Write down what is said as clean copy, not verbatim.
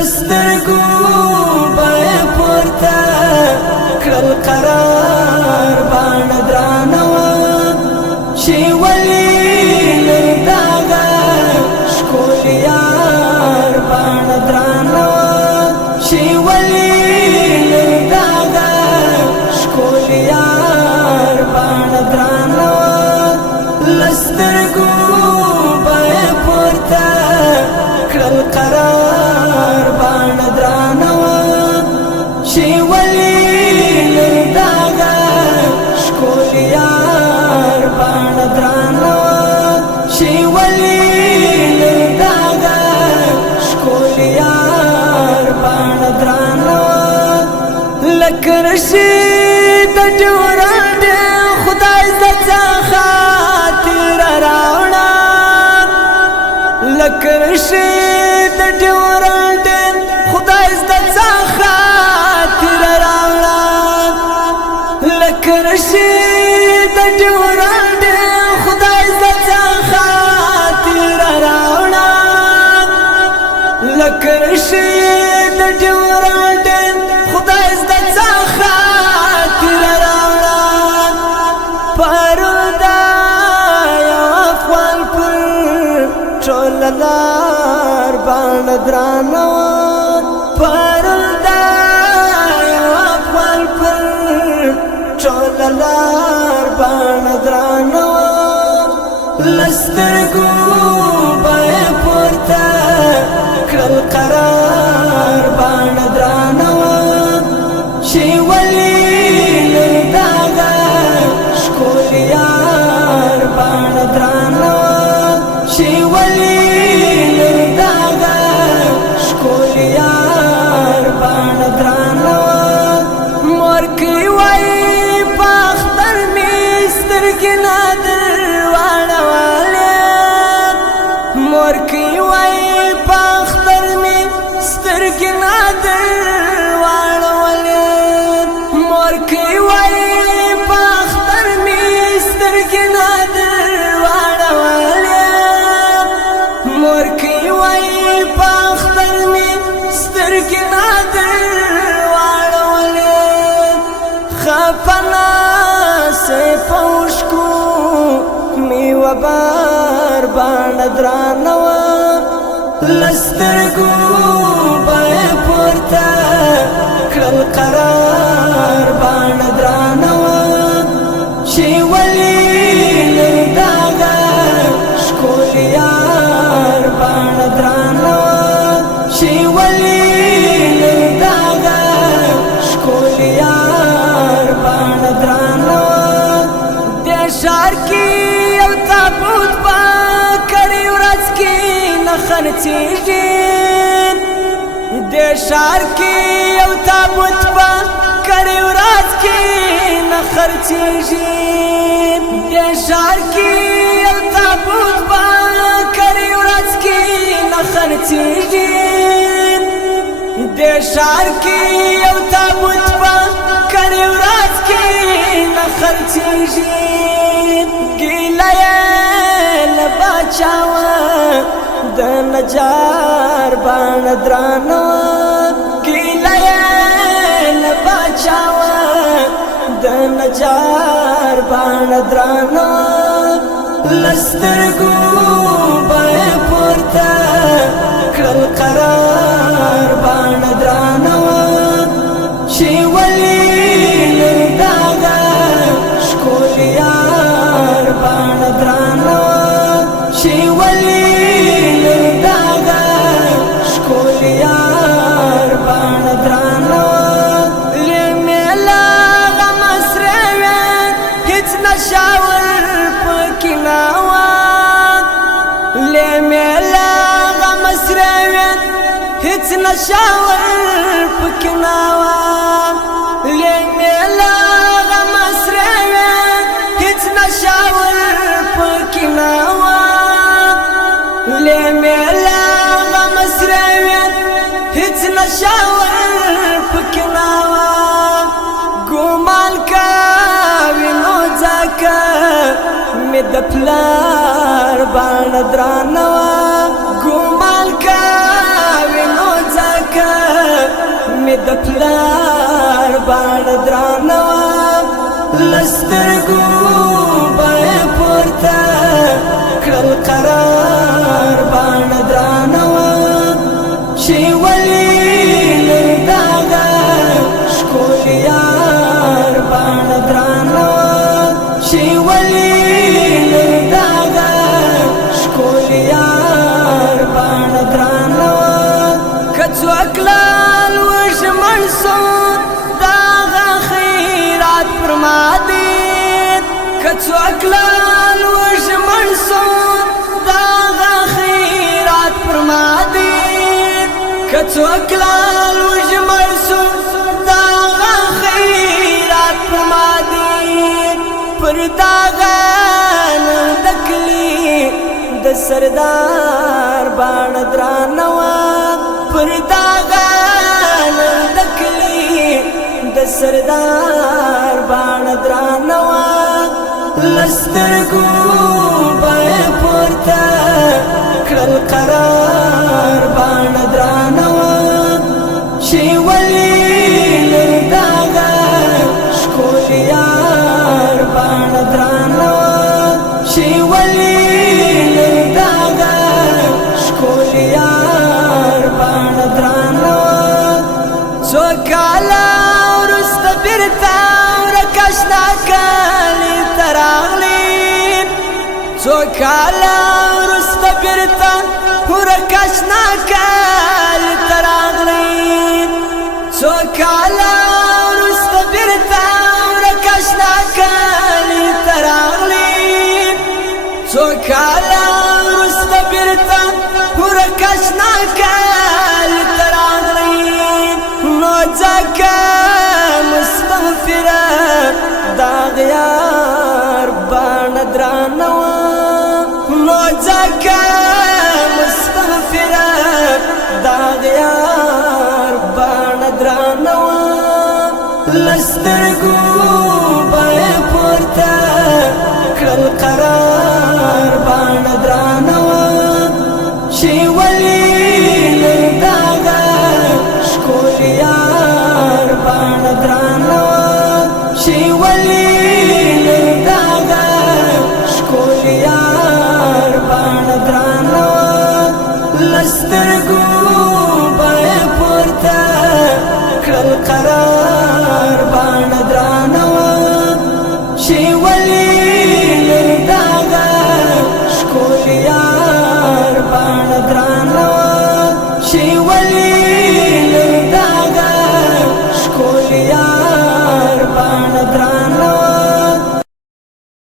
لسترګو به پورته کړل قرار باندې درانه چې ولې داغه ښکل یار باندې درانه چې ولې داغه ښکل یار باندې درانه لسترګو به پورته کړل قرار باندې درانه چې ولې داغه ښکل یار باندې درانه چې ولې داغه ښکل یار باندې درانه لکه رشید ډیورنډ خدای څخه خاطر راوړه لکه رشید ډیورنډ خدای څخه خاطر راوړه لکه رشید ډیورنډ خدای څخه خاطر راوړه لکه رشید ډیورنډ خدای څخه خاطر راوړه پردا یو افغان پر ټول لار باندې درانه پردا یو افغان پر ټول لار باندې درانه لسترګو به پورته کړل قرار باندې درانه چې ولې داغه ښکل یار باندې درانه چې ولې داغه ښکل یار باندې درانه مور کې وای په اختر مې سترګې نه درواړولې مور کې وای په اختر مې سترګې نه درواړولې مور کې وای په اختر مې سترګې نه درواړولې مور کې وای په اختر مې سترګې نه درواړولې خپنا سه پوشکو می وبار باندې درانه لسترګو به پورته کړل قرار باندې درانه چې ولې داغه ښکل یار باندې درانه چې ولې داغه ښکل یار باندې درانه د ښار کې یو تابوت به کړي ورځ کې نه خرڅېږي د ښار کې یو تابوت به کړي ورځ کې نه خرڅېږي د ښار کې یو تابوت به کړي ورځ کې نه خرڅېږي د ښار کې یو تابوت به کړي ورځ کې نه خرڅېږي ګیله یې له باچا وه د نجار باندې درانه ګیله یې له باچا وه د نجار باندې درانه لسترګو به پورته کړل قرار باندې درانه چې ولې داغه ښکل یار باندې درانه چې ولې داغه ښکل یار باندې درانه لمیلا غم سره هیڅ نشاور پکې نه وه لمیلا غم سره هیڅ نشاور پکې نه وه لمیلا غم سره هیڅ نشاور پکې نه وه لمیلا غم سره هیڅ نشاور پکې نه وه ګمان کوي نو ځکه مې د پلار باندې درانه وه ګمان کوي نو ځکه لسترګو به پورته کړل قرار باڼه درانه وه چې ولې له دغه ښکلي یار باڼه درانه وه چې ولې له دغه ښکلي یار باڼه درانه وه که څوک لال وژمن سو دغه خیرات پر ما دی که څوک لال وژمن سو دغه خیرات پر ما دی که څوک لال وژمن سو دغه خیرات پر ما دی پر دغه د کلي د سردار باڼه درانه وه پر دغه د کلي د سردار باڼه درانه وه لسترګو به پورته کړل قرار باڼه درانه وه چې ولې له دغه ښکلي یار باڼه درانه وه چې ولې له دغه ښکلي یار باڼه درانه وه څو کاله وروسته بېرته ورکه شنه کالي ته راغلې څو کاله وروسته بېرته ورکه شنه کالي ته راغلې څو کاله وروسته بېرته ورکه شنه کالي ته راغلې څو کاله وروسته بېرته ورکه شنه کالي ته راغلې نو ځکه مستغفره دغه یار باڼه درانه وه نو ځکه مستغفره دغه یار باڼه درانه وه لسترګو به پورته کړل قرار باڼه درانه وه چې ولې له دغه ښکلي یار باڼه درانه وه چې ولې له دغه ښکلي یار باڼه درانه وه لسترګو به پورته کړل قرار باڼه درانه وه چې ولې له دغه ښکلي یار باڼه درانه وه چې ولې له دغه ښکلي یار باڼه درانه